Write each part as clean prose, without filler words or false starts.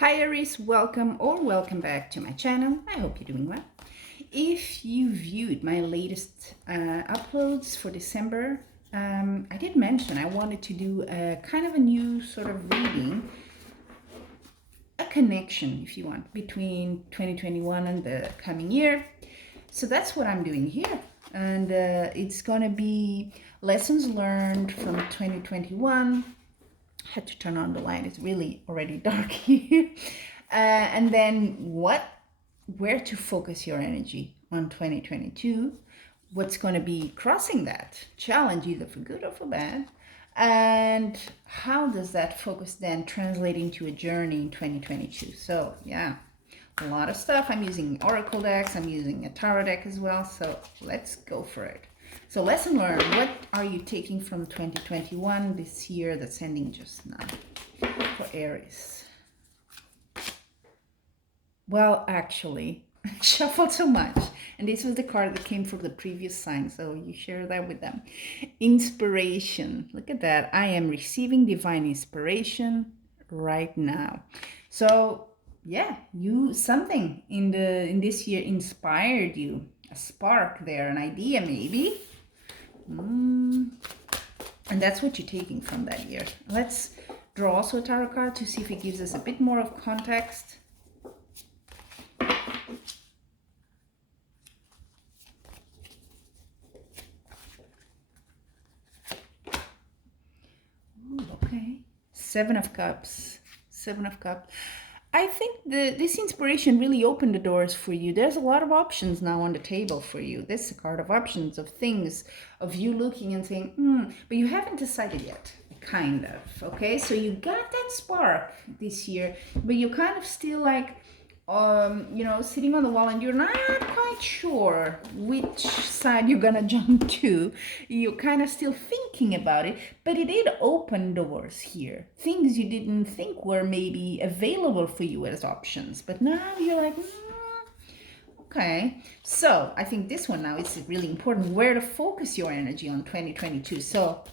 Hi Aries, welcome back to my channel. I hope you're doing well. If you viewed my latest uploads for December, I did mention I wanted to do a kind of a new sort of reading, a connection, if you want, between 2021 and the coming year. So that's what I'm doing here. And it's gonna be lessons learned from 2021. Had to turn on the light, it's really already dark here. And then where to focus your energy on 2022, what's going to be crossing that challenge, either for good or for bad, and how does that focus then translate into a journey in 2022. So yeah, a lot of stuff. I'm using oracle decks, I'm using a tarot deck as well, so let's go for it. So lesson learned, what are you taking from 2021 this year that's ending just now for Aries? Well, actually, I shuffled so much, and this was the card that came from the previous sign, so you share that with them. Inspiration. Look at that. I am receiving divine inspiration right now. So yeah, something in this year inspired you, a spark there, an idea maybe. And that's what you're taking from that year. Let's draw also a tarot card to see if it gives us a bit more of context. Ooh, okay. Seven of Cups. Seven of Cups. I think this inspiration really opened the doors for you. There's a lot of options now on the table for you. This is a card of options, of things, of you looking and saying, but you haven't decided yet, kind of, okay? So you got that spark this year, but you're kind of still like, sitting on the wall and you're not quite sure which side you're gonna jump to. You're kind of still thinking about it, but it did open doors here. Things you didn't think were maybe available for you as options, but now you're like, okay. So I think this one now is really important, where to focus your energy on 2022. So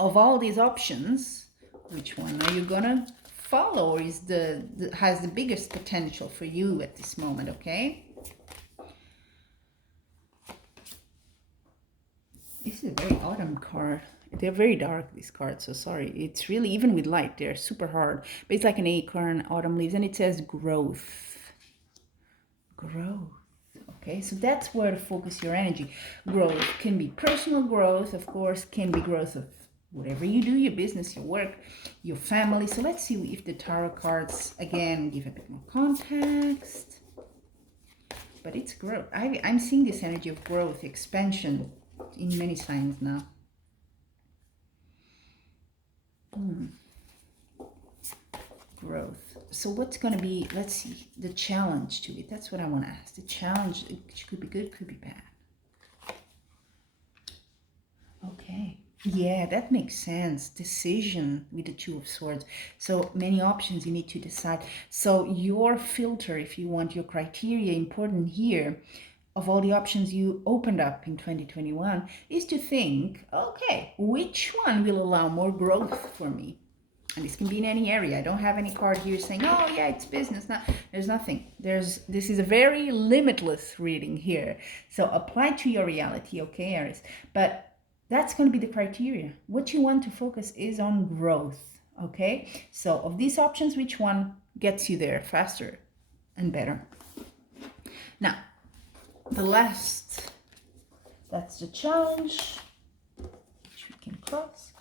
of all these options, which one are you gonna follow, or is has the biggest potential for you at this moment? Okay, this is a very autumn card. They're very dark, these cards, so sorry. It's really, even with light, they're super hard, but it's like an acorn, autumn leaves, and it says growth. Okay, so that's where to focus your energy. Growth can be personal growth, of course, can be growth of whatever you do, your business, your work, your family. So let's see if the tarot cards, again, give a bit more context. But it's growth. I'm seeing this energy of growth, expansion in many signs now. Growth. So what's going to be, let's see, the challenge to it. That's what I want to ask. The challenge, it could be good, could be bad. Okay. Yeah, that makes sense. Decision with the Two of Swords. So many options you need to decide. So your filter, if you want, your criteria, important here, of all the options you opened up in 2021, is to think, okay, which one will allow more growth for me? And this can be in any area. I don't have any card here saying, oh yeah, it's business. No, there's nothing. This is a very limitless reading here. So apply to your reality, okay, Aries? But that's going to be the criteria. What you want to focus is on growth, okay? So of these options, which one gets you there faster and better? Now, the last, that's the challenge, which we can cross.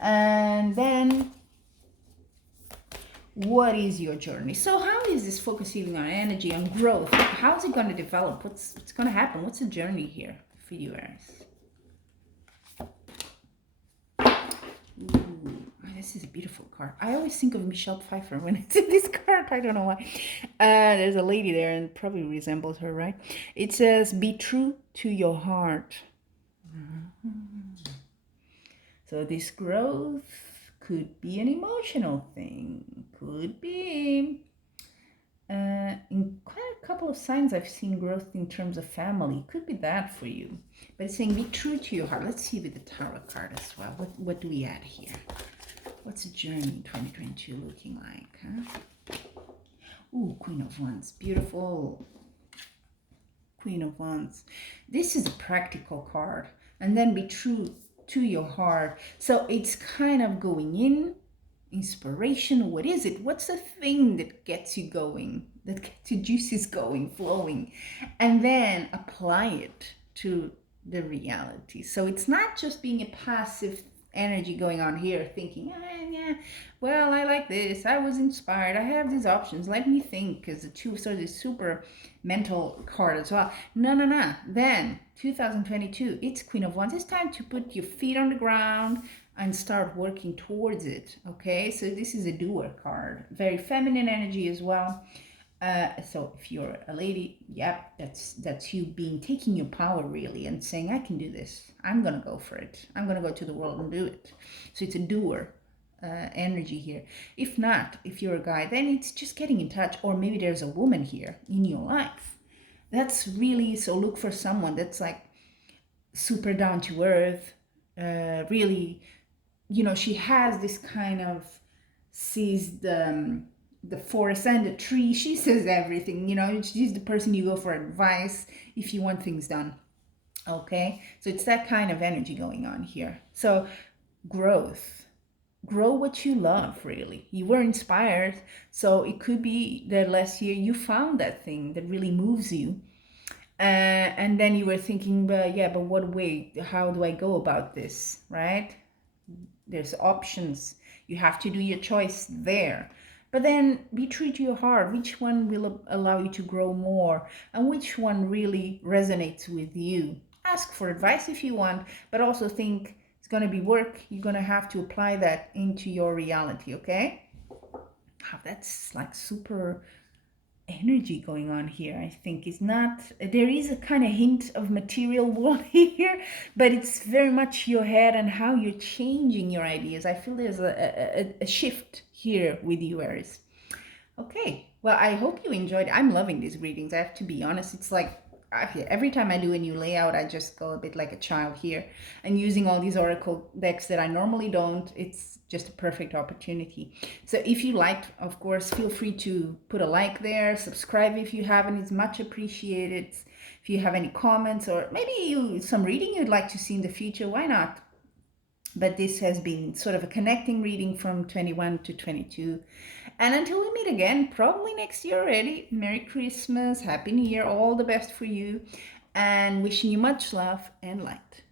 And then, what is your journey? So how is this focusing on energy, on growth? How is it going to develop? What's going to happen? What's the journey here for you, Aries? Ooh, this is a beautiful card. I always think of Michelle Pfeiffer when I see this card. I don't know why. There's a lady there and probably resembles her, right? It says, be true to your heart. So this growth could be an emotional thing. Could be. In quite a couple of signs I've seen growth in terms of family. Could be that for you. But it's saying be true to your heart. Let's see with the tarot card as well. What do we add here? What's the journey in 2022 looking like? Huh? Ooh, Queen of Wands, beautiful. Queen of Wands. This is a practical card. And then be true to your heart. So it's kind of going in, inspiration. What is it? What's the thing that gets you going, that gets your juices going, flowing? And then apply it to the reality. So it's not just being a passive energy going on here thinking, yeah, well, I like this, I was inspired, I have these options, let me think, because the Two of Swords is super mental card as well. No. Then 2022, it's Queen of Wands. It's time to put your feet on the ground and start working towards it. Okay, so this is a doer card, very feminine energy as well. So if you're a lady, yep, that's you taking your power really and saying, I can do this. I'm gonna go for it. I'm gonna go to the world and do it. So it's a doer energy here. If not, if you're a guy, then it's just getting in touch, or maybe there's a woman here in your life. That's really, so look for someone that's like super down to earth, really, she has this kind of, sees the forest and the tree. She says everything, she's the person you go for advice if you want things done. Okay, so it's that kind of energy going on here. So growth, grow what you love. Really, you were inspired, so it could be that last year you found that thing that really moves you, and then you were thinking, but what way, how do I go about this, right? There's options, you have to do your choice there. But then be true to your heart. Which one will allow you to grow more, and which one really resonates with you? Ask for advice if you want, but also think it's going to be work. You're going to have to apply that into your reality, okay? That's like super energy going on here. I think is not, there is a kind of hint of material world here, but it's very much your head and how you're changing your ideas. I feel there's a shift here with you, Aries. Okay, well, I hope you enjoyed it. I'm loving these readings, I have to be honest. It's like every time I do a new layout, I just go a bit like a child here, and using all these oracle decks that I normally don't, it's just a perfect opportunity. So if you liked, of course, feel free to put a like there, subscribe if you haven't, it's much appreciated. If you have any comments, or maybe some reading you'd like to see in the future, why not? But this has been sort of a connecting reading from 21 to 22. And until we meet again, probably next year already, Merry Christmas, Happy New Year, all the best for you, and wishing you much love and light.